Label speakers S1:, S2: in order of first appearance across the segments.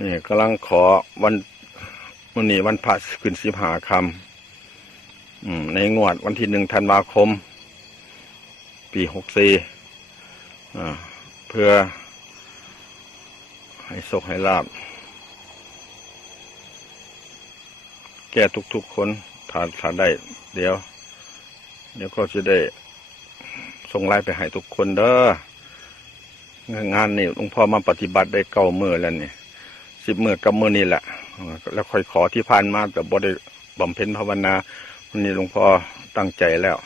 S1: นี่กำลังขอวันวันนี้วันพระขึ้นสิบหาคำอืมในงวดวันที่หนึ่งธันวาคม ปีหกสี่เพื่อ ให้โชคให้ลาบ แก้ทุกๆคนถ้าถ้าได้ เดี๋ยว เดี๋ยวก็จะได้ส่งไลน์ไปให้ทุกคนเด้องานนี่หลวงพ่อมาปฏิบัติได้เก้ามือแล้วเนี่ย สิบมือกับมือนี่แหละแล้วค่อยขอที่ผ่านมาแต่บ่ได้บำเพ็ญภาวนาวันนี้หลวงพ่อตั้งใจแล้ว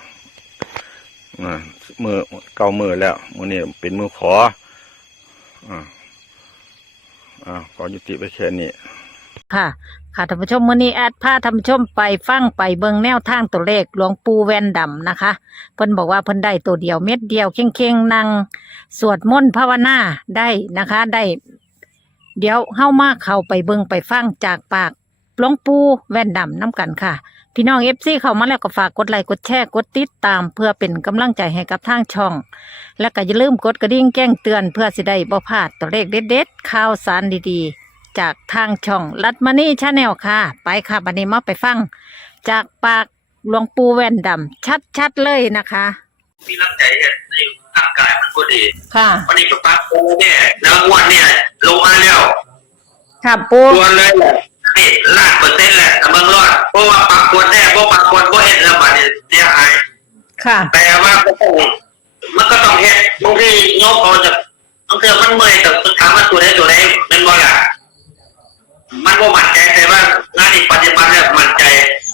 S1: มือเก้ามือแล้วมือนี่เป็นมือขออ่าอ่าขอยุติไปแค่นี้
S2: ค่ะค่ะท่านผู้ชมมื้อนี้แอดพาท่านผู้ชมไปฟังไปเบิงแนวทางตัวเลขหลวงปู่แวนดำนะคะเพิ่นบอกว่าเพิ่นได้ตัวเดียวเม็ดเดียวเข่งๆนั่งสวดมนต์ภาวนาได้นะคะ ได้ เดี๋ยวเฮามาเข้าไปเบิงไปฟังจากปากหลวงปู่แว่นดำน้ำกันค่ะ พี่น้อง FC เข้ามาแล้วก็ฝากกดไลค์กดแชร์กดติดตาม เพื่อเป็นกำลังใจให้กับทางช่อง และก็อย่าลืมกดกระดิ่งแจ้งเตือนเพื่อสิได้บ่พลาดตัวเลขเด็ดๆข่าวสารดีๆ จากทางช่องรัดมานี่ชาแนลค่ะ ไปค่ะบันนี้มาไปฟัง จากปากหลวงปู่แว่นดำชัดๆเลยนะคะ
S3: มีน้ำใจเนี่ย ร่างกายมันก็ดี
S2: ค่ะ
S3: วันนี้กับป้าปูเนี่ยแล้วงวดเนี่ย ลงมาแล้ว
S2: ค่ะปู
S3: ตัวเลยแหละนี่ลาดเปอร์เซ็นต์แหละแต่เมืองรอดเพราะว่าปักควรแน่เพราะปักควรเพราะเห็นแล้วบัดเนี่ยเสียหาย
S2: ค่ะ
S3: แต่ว่าก็ต้องมันก็ต้องเห็นบางทีโยกเขาจะบางทีมันเมื่อยแต่ถามว่าตัวไหนตัวไหนเป็นบ่ล่ะมันก็มั่นใจแต่ว่างานอีกปฏิบัติเนี่ยมั่นใจ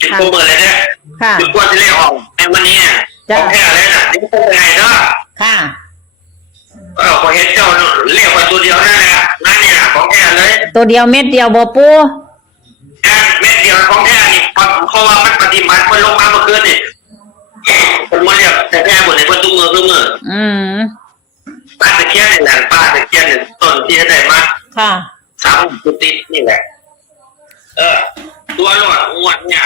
S3: จุดโกเมื่อเลยเนี่ย
S2: ค่ะ
S3: จุดกวนที่เรียกออกในวันนี้เนี่ย
S2: จ้ะ
S3: ของแค่เลยนะนี่เป็นไงเนาะ
S2: ค่ะ
S3: เออพอเห็นเจ้าเรียกว่าตัวเดียวนั่นแหละนั่นเนี่ยของแท้เลย
S2: ตัวเดียวเม็ดเดียวบ่ปู
S3: แค่เม็ดเดียวของแท้นี่เพราะว่ามันปฏิบัติคนลงมาเมื่อคืนนี่คนมาเรียกแต่แท้หมดเลยคนตุ้งมือตุ้งมือ
S2: อืม
S3: ป้าตะเคียนนี่แหละป้าตะเคียนนี่ต้นที่ได้มา
S2: ค่ะ
S3: สามกุฏินี่แหละ เออ ตัวรอดงวดเนี่ย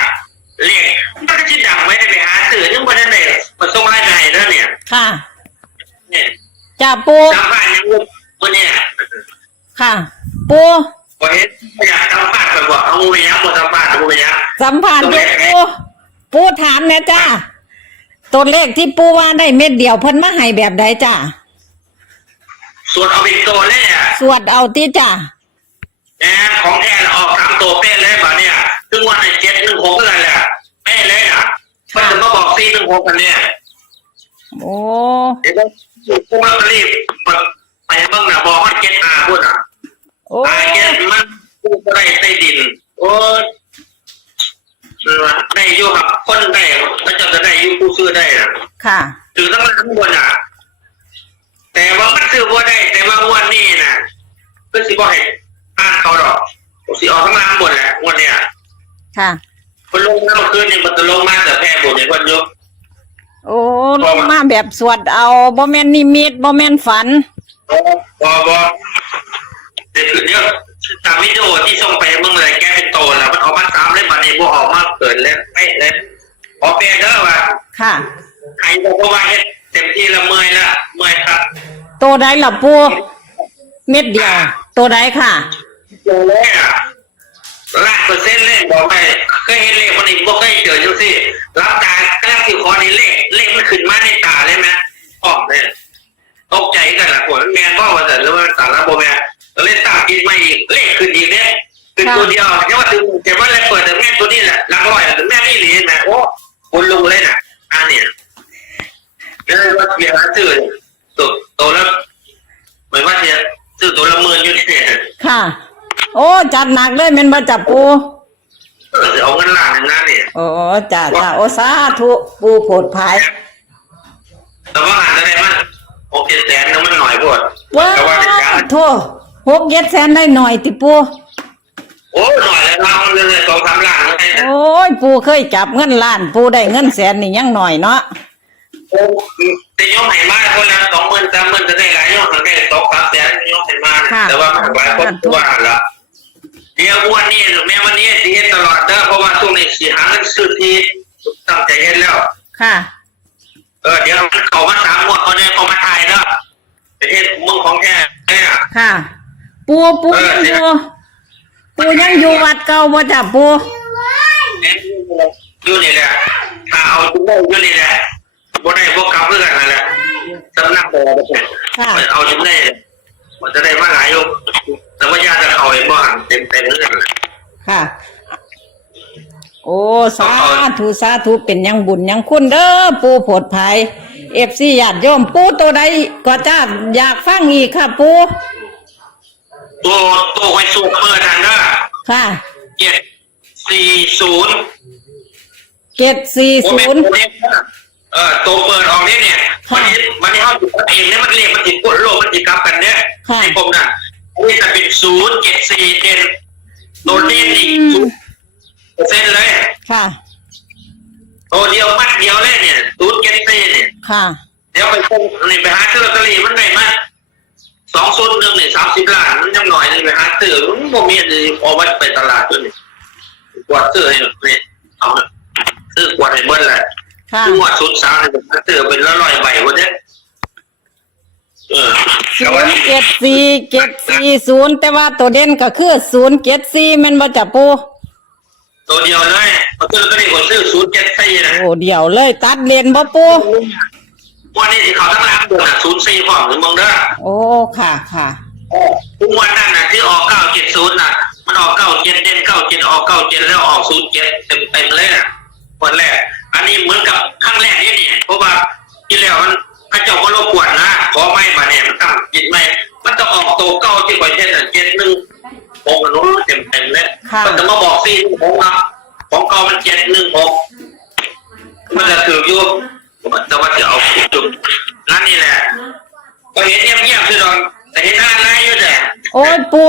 S3: เรียกมันก็จะดังไว้ได้ไปหาสื่อยังบ่ได้ได้มาส่งให้ไปให้แล้วเนี่ย
S2: ค่ะ
S3: เนี่ย
S2: จ้าปู
S3: ทางบ้านยังวันเนี่ย
S2: ค่ะ ปู
S3: พอเห็นอยากทำบ้านก็บอกเอางูไปยังบ่ทำบ้านเอางูไปยัง
S2: สัมผัสอยู่ปูปูถามแนะจ้าตัวเลขที่ปูว่าได้เม็ดเดียวเพิ่นมาให้แบบใดจ้า
S3: ส่วนเอาเป็นตัวเลยอะ
S2: สวดเอาติจ้า
S3: แอนของแอนออกตามตัวเป๊ะเลยบ่เนี่ยถึงวันเจ็ดหนึ่งหกกันแหละเป๊ะเลยอะมันจะมาบอกสี่หนึ่งหกกันเนี่ย
S2: โอ้
S3: เดี๋ยวกูมารีบไปบ้างนะบอกว่าเจ็ดอาพูดอะ
S2: โอ้
S3: อาเจ็ดมันกูก็ได้ใต้ดิน โอ้ได้อยู่ครับคนได้ก็จะจะได้อยู่กูซื้อได้อะ
S2: ค่ะ
S3: ถือตั้งแต่ข้างบนอะ แต่ว่ามันซื้อบ่ได้ แต่ว่างวดนี้น่ะก็สิบ่ให้อ่านเขาดอกสิออกข้างล่างบนแหละงวดเนี้ย
S2: ค่ะ
S3: คนลงมาเมื่อคืนนี่มันจะลงมาแต่แพ้บนในคนยก
S2: โอ้ลงมาแบบสวดเอาบ่แม่นนิมิตบ่แม่นฝัน
S3: บอบอเดี๋ยวเดี๋ยวตามวิดีโอที่ส่งไปเมื่อไรแกเป็นโตแล้วมันออกมาสามเลยบัดนี้บ่ออกมาเกินแล้วไม่เลยขอเปลี่ยนเด้อว่า
S2: ค่ะ
S3: ใครบอกว่าเฮ็ดเต็มที่ละเมื่อยละเมื่อยครับ
S2: ตัวใดล่ะปูเม็ดเดียวตัวใดค่ะ
S3: โตเลยอะล้านเปอร์เซ็นต์เลยบอกไปเคยเห็นเลขมันอีกบ่เคยเจอจังซี่รับตากำลัง สิขอนี่เลขเลขมันขึ้นมาในตาเลยไหมออกเลยตกใจกันละคนแมนบ่ว่าแต่หรือว่าสาระบ่แมนเล่นตามกินมาอีกเลขขึ้นอีกเนี่ยขึ้นตัวเดียวแค่ว่าถึงแต่ว่าเลยเปิดแต่แม่ตัวนี้แหละหลักร้อยถึงแม่นี่หลีแม่โอ้คุณลุงเลยน่ะอันเนี่ยเลยว่าเบียร์ซื้อตัวตัวละเหมือนว่าจะซื้อตัวละหมื่นอยู่เนี่ย
S2: ค่ะ โอ้จัดหนักเลยแม่นบ่จับปู
S3: เออจะเอาเงินล้านหนึ่งนะเนี่ย
S2: โอ้จ้าจ้าโอสาธุปูโผดภาย
S3: แต่ว่าหาอะไรมันโอเคแสนนึงมันหน่อยพวด
S2: ว้า
S3: แต่ว่าในการ
S2: โทหกเย็ดแสนได้หน่อยติปู
S3: โอ้หน่อยแล้วเราเลยสองสามล้านเลย
S2: โอ้ยปูเคยจับเงินล้าน ปูได้เงินแสนนี่ยังหน่อยเนาะ
S3: โอ้แต่ยกให้มาคนละสองหมื่นสามหมื่นจะได้หลายยกทั้งได้สองสามแสนยกให้มาแต่ว่าหลายคนตัวละ เดี๋ยววันนี้แม่วันนี้ที่เห็นตลอดเด้อเพราะว่าช่วงนี้สีหาเงินซื้อที่ตั้งใจเห็นแล้ว
S2: ค่ะ
S3: เออเดี๋ยวเขามาสามงวดเขาเนี่ยเขามาถ่ายเด้อประเทศเมืองของแท้เนี่ย
S2: ค่ะ ปูปู
S3: เออ
S2: ปูปูยังอยู่วัดเก่าบ่จ้ะปู
S3: อยู่นี่แหละถ้าเอาจุดได้อยู่นี่แหละบ่ได้บ่กลับเพื่อนนั่นแหละสำนักบ่ได้
S2: ค่ะ
S3: เอาจุดได้ มันจะได้มาหลายอยู่แต่ว่าญาติจะเอาไอ้บ่หันเต็มเต็มๆเรื่องนั่นแหละ
S2: ค่ะ โอ้สาธุสาธุเป็นยังบุญยังคุณเด้อปูโผดภัยเอฟซีญาติโยมปูตัวใดก็จ้าอยากฟังอีกค่ะ ปู
S3: ตัวตัวไว้สูบเปิดทันเด้อ
S2: ค่ะ
S3: เจ็ดสี่ศูนย์
S2: เจ็ดสี่
S3: โอ้
S2: ศู
S3: แม่
S2: นย์
S3: ตัวนี้เออตัวเปิดออกนี่เนี่ยวันนี้วันนี้เขาอยู่เองเนี่ยมันเรียกมันติดกดโลกมันติดกลับกันเนี่ย ที่ผมน่ะนี่จะเป็นศูนย์เจ็ดสี่เจ็ดตัวนี้นี่ศูนย์เปอร์เซ็นต์เลย
S2: ค่ะ
S3: ตัวเดียวมัดเดียวเลยเนี่ยศูนย์เจ็ดสี่เนี่ย
S2: ค่ะ
S3: เดี๋ยวไปพงนี่ไปหาซื้อลอตเตอรี่มันได้มาสองศูนย์หนึ่งนี่สามสิบล้านมันยังหน่อยนี่ไปหาซื้อมันบ่มีอันนี้เอาไว้ไปตลาดด้วยนี่กวาดซื้อให้นี่เอาซื้อกวาดให้เบิ้ลแหละ
S2: ค่ะ
S3: งวดศูนย์สามเนี่ยผมเจอเป็นละร้อยใบวันเนี้ยเออ
S2: ศู
S3: แต่ว่าน
S2: ย์เจ็ดสี่เจ็ดสี่ศูนย์แต่ว่าตัวเด่นก็คือศูนย์เจ็ดสี่แมันบ่จ้ะปู
S3: ตัวเดียวเลยพอซื้อก็ได้คนซื้อศูนย์เจ็ดสี่นะ
S2: โอ้เดี่ยวเลยตัดเลนบ่ปู
S3: วันนี้ที่เขาทั้งร้านดูนะศูนย์สี่ของหรือมึงเด้อ
S2: โอ้ค่ะค่ะ
S3: ทุกวันนั้นน่ะที่ออกเก้าเจ็ดศูนย์น่ะ มันออกเก้าเจ็ดเด่นเก้าเจ็ดออกเก้าเจ็ดแล้วออกศูนย์เจ็ดเต็มเต็มๆเลยน่ะวันแรก อันนี้เหมือนกับครั้งแรกนี่เนี่ยเพราะว่าที่แล้วมันพระเจ้าก็รบกวนนะ มๆเลย
S2: ค่ะ
S3: มันจะมาบอกสี่ของเราของเก่ามันเจ็ดหนึ่งหกมันจะถืออยู่แต่ว่าจะเอาจุดนั่นนี่แหละก็เห็นเงียบๆคือดอนแต่เห็นหน้าหน้าอยู่แต่
S2: โอ้ยปู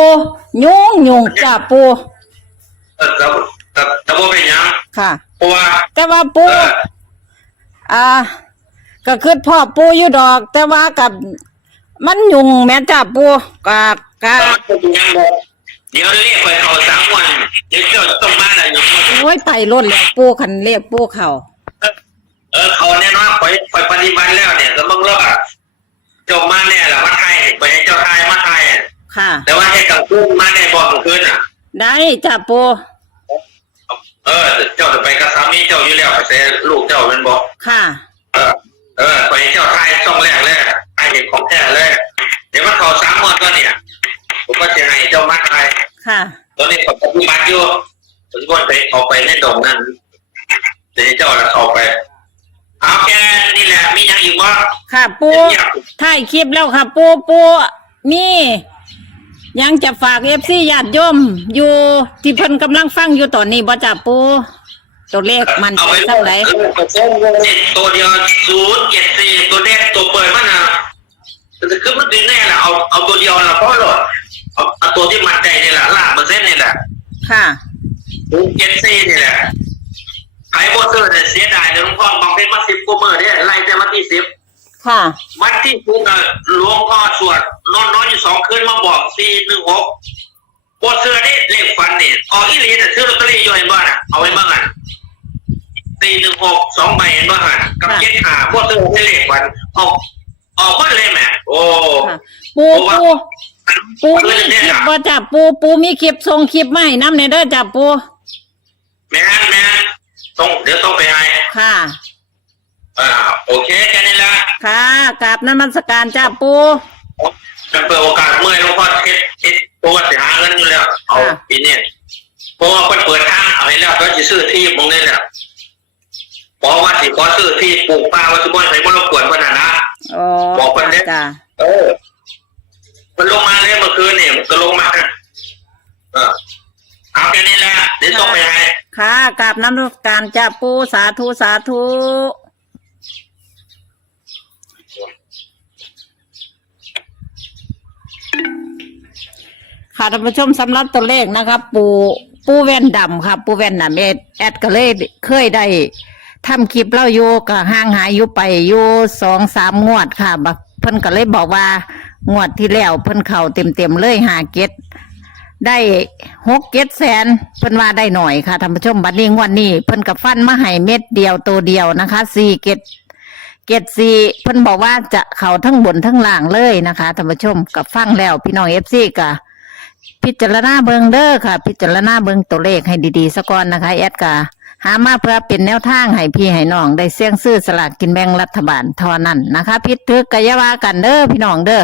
S2: ยุ่งยุ่งจ้ะปู
S3: เออแต่แต่แต่ว่าเป็นหยัง
S2: ค่ะ
S3: เพราะว่า
S2: แต่ว่าปู
S3: เออ
S2: อ่า ก็คือพ่อปูอยู่ดอก แต่ว่ากับมันยุ่งแม่จ้ะปูกะกะ
S3: ถ้ามันเป็นหยังบอกเดี๋ยวเรียกไปเขาสามวันเดี๋ยวเจ้าต้องมาอะไรอยู่
S2: โอ้ยไปรถแล้วปูคันเรียกปูเขา
S3: เออเขาแน่นอนไปไปปฏิบัติแล้วเนี่ยก็มึงรอดจบมาเนี่ยแหละมาไทยไปให้เจ้าไทยมาไทย
S2: ค่ะ
S3: แต่ว่าให้กับคืนมาในบ่อนคืนอะ
S2: ได้จ้ะปู
S3: เออ เจ้าจะไปกับสามีเจ้าอยู่แล้วไปเสียลูกเจ้าเป็นบอก
S2: ค่ะ
S3: เออเออ
S2: ค่ะ
S3: ตอนนี้ผมปฏิบัติอยู่ผมก็ไปเขาไปในดงนั้นเดี๋ยวเจ้าละเขาไปเอาแค่นี่แหละมีอย่างอีกว่า
S2: ค่ะ ปูถ่ายคลิปแล้วค่ะ ปูปูมียังจะฝากเอฟซีญาติโยมอยู่ที่เพิ่นกำลังฟังอยู่ตอนนี้บ่จ้ะปูตัวเลขมัน
S3: เอา
S2: ไป
S3: ไป
S2: เท่าไหร่
S3: ตัวเดียวศูนย์เจ็ดสี่ตัวแรกตัวเปิดมันนะแต่คือมันดีแน่แหละเอาเอาตัวเดียวละเพราะหรอ เอาเอาตัวที่มันใจนี่แหละล่าเปอร์เซ็นต์นี่แหละ
S2: ค่ะ
S3: ศูนย์เจ็ดสี่นี่แหละขายโบเซอร์เนี่ยเสียดายเดี๋ยวหลวงพ่อบางเป็นมาสิบกูเมอร์เนี่ยไล่แต่วันที่สิบ
S2: ค่ะ
S3: วันที่คุกอะหลวงพ่อสวดนอนนอนอยู่สองคืนมาบอกสี่หนึ่งหกโบเซอร์นี่เลขฟันนี่ออกอีหลีแต่ซื้อลอตเตอรี่อยู่ในบ้านอะเอาไว้บ้างอะสี่หนึ่งหกสองใบเห็นว่าหันกับ
S2: ค่ะ
S3: เจ็ดหาพวกเธอให้เลขวันออกออกก็เลยแหม่โอ้
S2: ค่ะปูปู ปูมีคลิปบ่จ้ะปูปูมีคลิปส่งคลิปมาให้น้ำในเด้อจ้ะปู
S3: แม่นแม่นต้องเดี๋ยวต้องไปให้
S2: ค่ะ
S3: อ่าโอเคแค่นี้ละ
S2: ค่ะกราบนมัสการจ้ะปู
S3: จะเปิดโอกาสเมื่อยหลวงพ่อเทศเทศตัวจะหาเงินอยู่แล้วเอา
S2: ค่ะ
S3: ปีนี้เพราะว่าเพิ่นเปิดทางเอาให้แล้วก็จะซื้อที่มองนี่แหละบอกว่าสิขอซื้อที่ปลูกป่าวัตถุมงคลให้บ่รบกวนเพิ่นน่ะนะ
S2: อ๋อ
S3: บอกเพิ่นเด้
S2: จ้ะ
S3: เออ มันลงมาเลยเมื่อคืนเนี่มันก็ลงมาเออเอาแค่นี้แหละเดี๋ยวต้องไปให้
S2: ค่ะกราบนมัการจ้ะปูสาธุสาธุค่ะท่านผู้ชมสำหรับตัวเลขนะครับ ปูปูแว่นดำค่ะ ปูแว่นดำแอดแอดก็เลยเคยได้ทำคลิปเล่าอยู่ก็ห่างหายอยู่ไปอยู่สองสามงวดค่ะบักเพิ่นก็เลยบอกว่า งวดที่แล้วเพิ่นเข่าเต็มเต็มๆเลยหาเก็ดได้หกเก็ดแสนเพิ่นว่าได้หน่อยค่ะท่านผู้ชมบัดนี้งวดนี้เพิ่นกับฟันมาให้เม็ดเดียวตัวเดียวนะคะสี่เก็ดเกตซีเพิ่นบอกว่าจะเข้าทั้งบนทั้งล่างเลยนะคะท่านผู้ชมกับฟังแล้วพี่น้องเอฟซีกับพิจารณาเบิงเด้อค่ะ พิจารณาเบิงตัวเลขให้ดีๆสะก่อนนะคะแอดกา หามาเพื่อเป็นแนวทางให้พี่ให้น้องได้เสี่ยงซื้อสลากกินแบ่งรัฐบาลเท่านั้นนะคะพิษทึกกายาวากันเด้อพี่น้องเด้อ